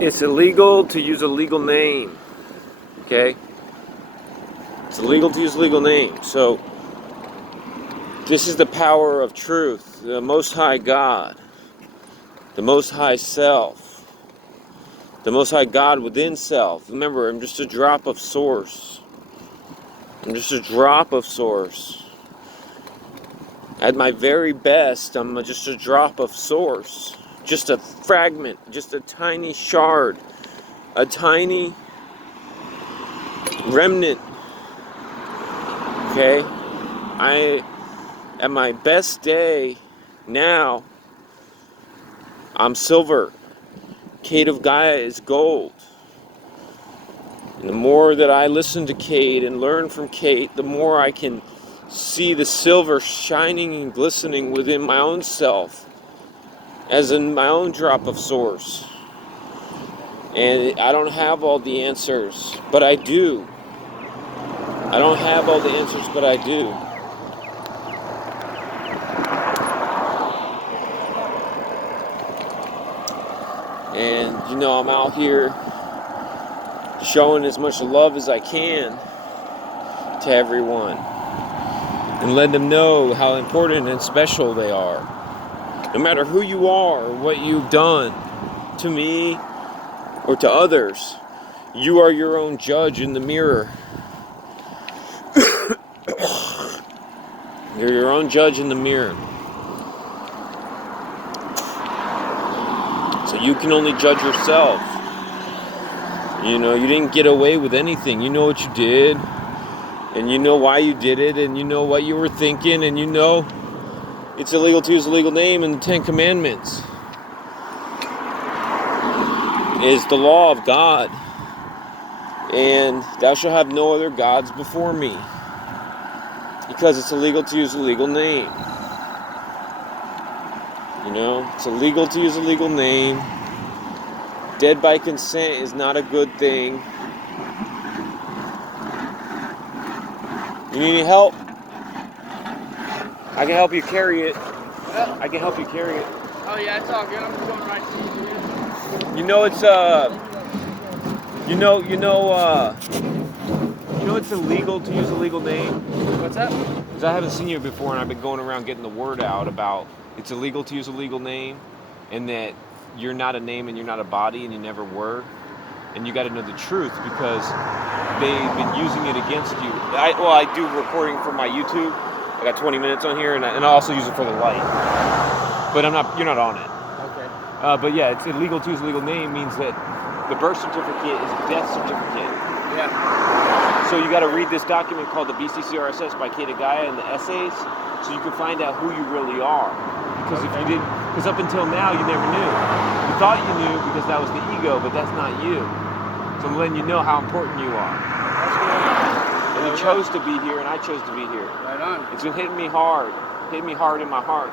It's illegal to use a legal name, okay? It's illegal to use a legal name. So this is the power of truth, the Most High God, the Most High Self, the Most High God within self. Remember, I'm just a drop of source. I'm just a drop of source. At my very best, I'm just a drop of source. Just a fragment, just a tiny shard, a tiny remnant. Okay? At my best day now, I'm silver. Kate of Gaia is gold. And the more that I listen to Kate and learn from Kate, the more I can see the silver shining and glistening within my own self, as in my own drop of source. And I don't have all the answers, but I do. I don't have all the answers, but I do. And, I'm out here showing as much love as I can to everyone and letting them know how important and special they are. No matter who you are or what you've done to me or to others, you are your own judge in the mirror. You're your own judge in the mirror. So you can only judge yourself. You didn't get away with anything. You know what you did, and you know why you did it, and you know what you were thinking, and it's illegal to use a legal name, and the 10 Commandments is the law of God. And thou shalt have no other gods before me, because it's illegal to use a legal name. It's illegal to use a legal name. Dead by consent is not a good thing. You need any help? I can help you carry it. What? I can help you carry it. Oh yeah, it's all good. I'm just going right to you. It's illegal to use a legal name. What's that? Because I haven't seen you before, and I've been going around getting the word out about it's illegal to use a legal name, and that you're not a name and you're not a body, and you never were. And you got to know the truth, because they've been using it against you. I do recording for my YouTube. I got 20 minutes on here, and I also use it for the light. But you're not on it. Okay. But yeah, it's illegal to use a legal name means that the birth certificate is a death certificate. Yeah. So you got to read this document called the BCCRSS by Kate of Gaia and the essays, so you can find out who you really are. Because because up until now you never knew. You thought you knew because that was the ego, but that's not you. So I'm letting you know how important you are. That's good. And you chose to be here, and I chose to be here. Right on. It's been hitting me hard in my heart.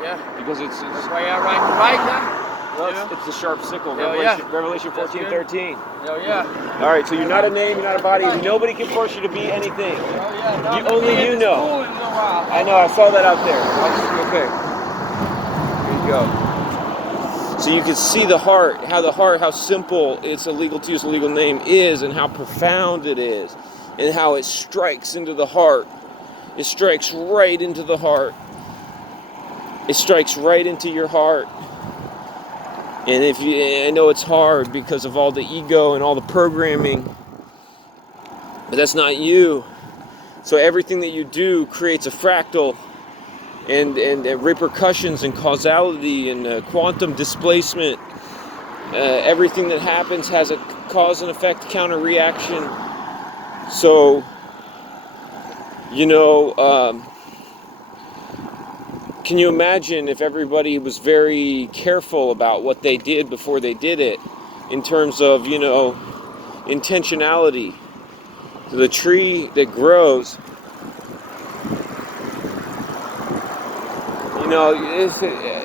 Yeah. Because it's That's why you're riding the bike, huh? well, it's the sharp sickle. Hell Revelation 14:13. Hell yeah. All right, so you're not a name, you're not a body. Nobody can force you to be anything. Hell yeah. Only you know. Cool in a little while. I know, I saw that out there. Okay. Here you go. So you can see the heart, how simple it's illegal to use a legal name is, and how profound it is, and how it strikes into the heart. It strikes right into the heart. It strikes right into your heart. And I know it's hard because of all the ego and all the programming, but that's not you. So everything that you do creates a fractal and repercussions and causality and quantum displacement. Everything that happens has a cause and effect counter reaction. So, can you imagine if everybody was very careful about what they did before they did it, in terms of, intentionality? The tree that grows,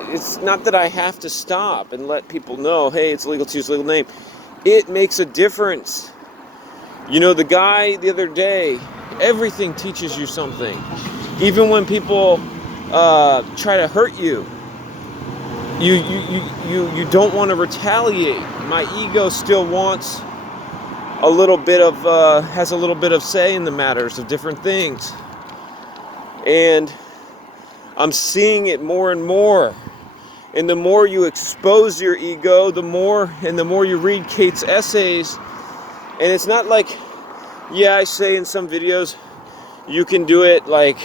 it's not that I have to stop and let people know, hey, it's illegal to use a legal name. It makes a difference. The guy the other day, everything teaches you something. Even when people try to hurt you, you don't want to retaliate. My ego still wants a little bit of has a little bit of say in the matters of different things, and I'm seeing it more and more. And the more you expose your ego, the more you read Kate's essays. And it's not like, yeah, I say in some videos you can do it like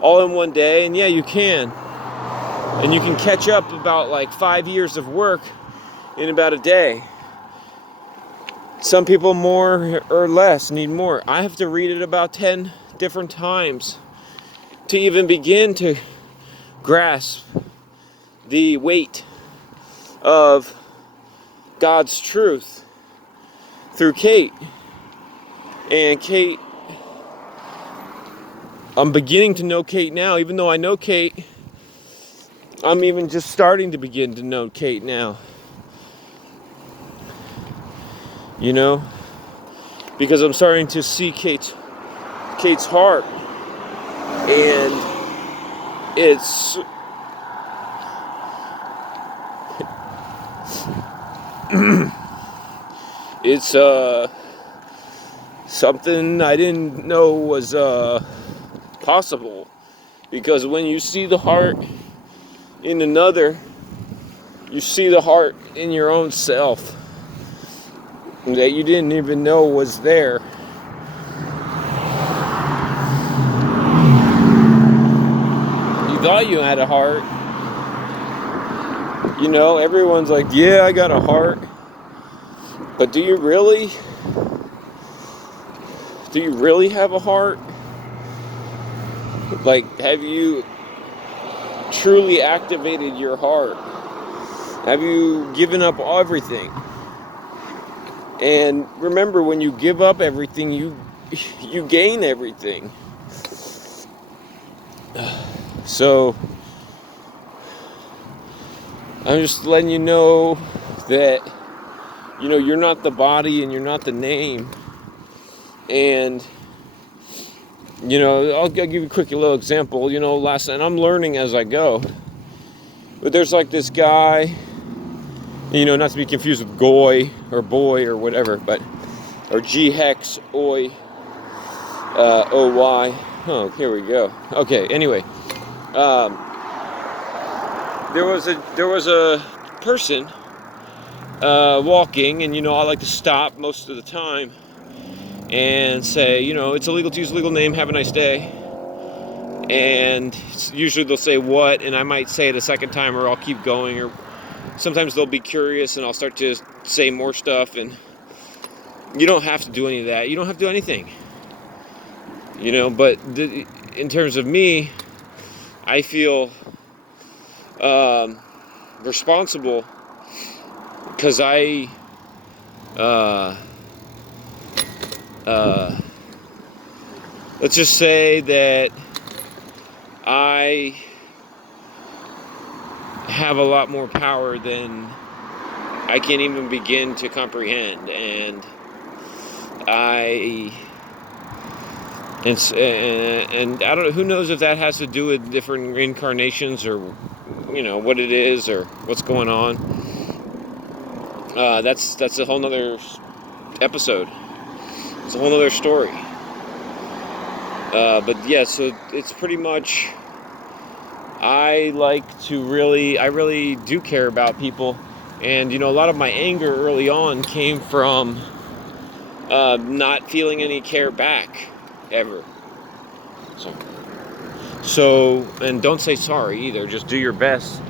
all in one day, and yeah, you can. And you can catch up about like 5 years of work in about a day. Some people more or less need more. I have to read it about 10 different times to even begin to grasp the weight of God's truth through Kate. And Kate, I'm beginning to know Kate now. Even though I know Kate, I'm even just starting to begin to know Kate now. You know? Because I'm starting to see Kate's heart. And it's it's something I didn't know was possible, because when you see the heart in another, you see the heart in your own self that you didn't even know was there. You thought you had a heart. You know, everyone's like, yeah, I got a heart. But do you really? Do you really have a heart? Like, have you truly activated your heart? Have you given up everything? And remember, when you give up everything, you gain everything. So I'm just letting you know that, you know, you're not the body and you're not the name. And, you know, I'll give you a quick little example. You know, last night, I'm learning as I go. But there's like this guy, you know, not to be confused with Goy or Boy or whatever, but, or G-Hex, Oi, O-Y. Oh, here we go. Okay, anyway. There was a person walking, and, you know, I like to stop most of the time and say, you know, it's illegal to use a legal name, have a nice day. And usually they'll say what, and I might say it a second time, or I'll keep going, or sometimes they'll be curious and I'll start to say more stuff. And you don't have to do any of that. You don't have to do anything, you know. But in terms of me, I feel responsible, because let's just say that I have a lot more power than I can even begin to comprehend, and I don't know, who knows if that has to do with different incarnations, or, you know, what it is, or what's going on. That's a whole nother episode. It's a whole nother story. But yeah, so it's pretty much, I really do care about people. And, you know, a lot of my anger early on came from not feeling any care back, ever. So, and don't say sorry either, just do your best.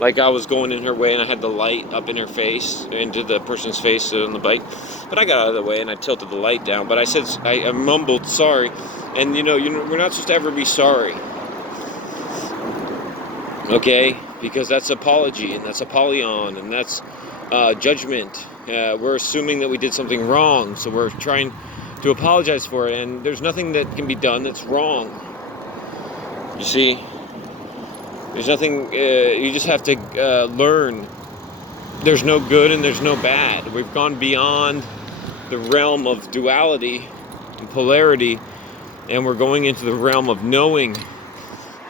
Like, I was going in her way and I had the light up in her face, into the person's face on the bike. But I got out of the way and I tilted the light down. But I said, I mumbled sorry. And, you know, we're not supposed to ever be sorry. Okay? Because that's apology, and that's Apollyon, and that's judgment. We're assuming that we did something wrong, so we're trying to apologize for it. And there's nothing that can be done that's wrong. You see? There's nothing, you just have to learn. There's no good and there's no bad. We've gone beyond the realm of duality and polarity, and we're going into the realm of knowing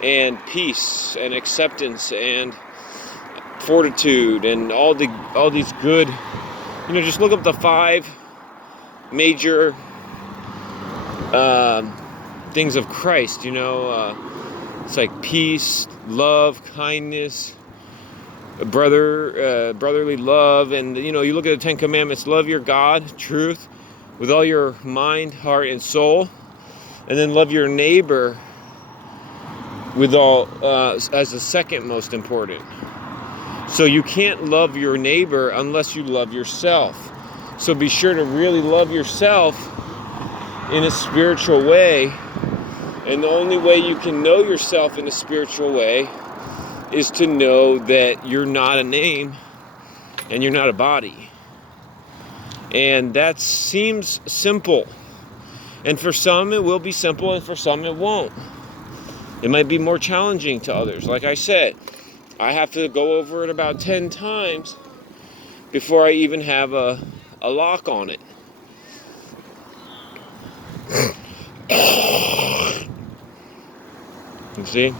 and peace and acceptance and fortitude and all these good, just look up the 5 major things of Christ. It's like peace, love, kindness, brotherly love, and you look at the 10 Commandments: love your God, truth, with all your mind, heart, and soul, and then love your neighbor with all as the second most important. So you can't love your neighbor unless you love yourself. So be sure to really love yourself in a spiritual way. And the only way you can know yourself in a spiritual way is to know that you're not a name and you're not a body. And that seems simple. And for some it will be simple, and for some it won't. It might be more challenging to others. Like I said, I have to go over it about 10 times before I even have a lock on it. You see?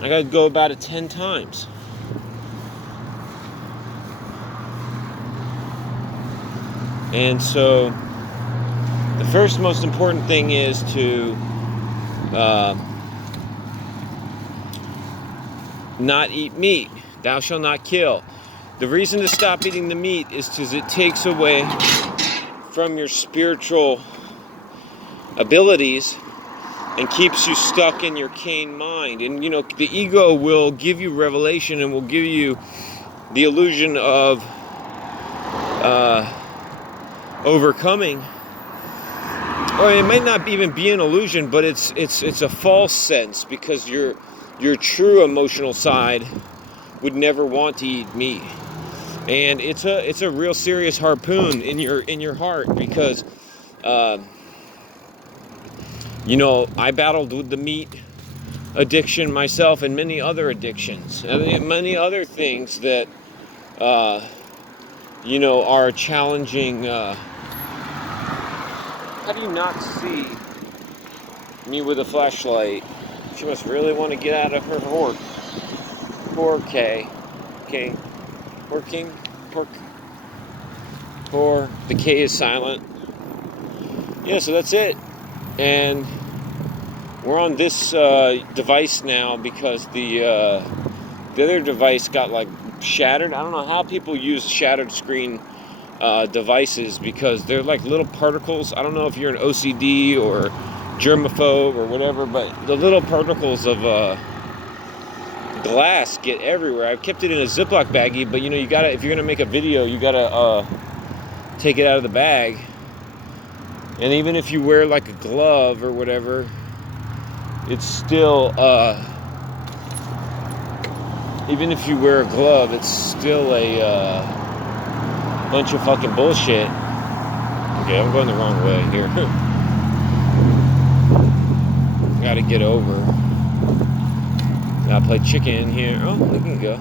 I gotta go about it 10 times. And so the first most important thing is to not eat meat. Thou shalt not kill. The reason to stop eating the meat is because it takes away from your spiritual abilities and keeps you stuck in your Cain mind. And the ego will give you revelation and will give you the illusion of overcoming. Or it might not even be an illusion, but it's a false sense, because your true emotional side would never want to eat meat. And it's a real serious harpoon in your heart, because I battled with the meat addiction myself, and many other addictions, and many other things that are challenging. How do you not see me with a flashlight? She must really want to get out of her hork. Poor K. King. Poor King. Poor. The K is silent. Yeah, so that's it. And we're on this device now because the other device got shattered. I don't know how people use shattered screen devices, because they're like little particles. I don't know if you're an OCD or germaphobe or whatever, but the little particles of glass get everywhere. I've kept it in a Ziploc baggie, but you gotta, if you're gonna make a video, you gotta take it out of the bag. And even if you wear like a glove or whatever, it's still even if you wear a glove, it's still a bunch of fucking bullshit. Okay, I'm going the wrong way here. Gotta get over. Gotta play chicken here. Oh, we can go.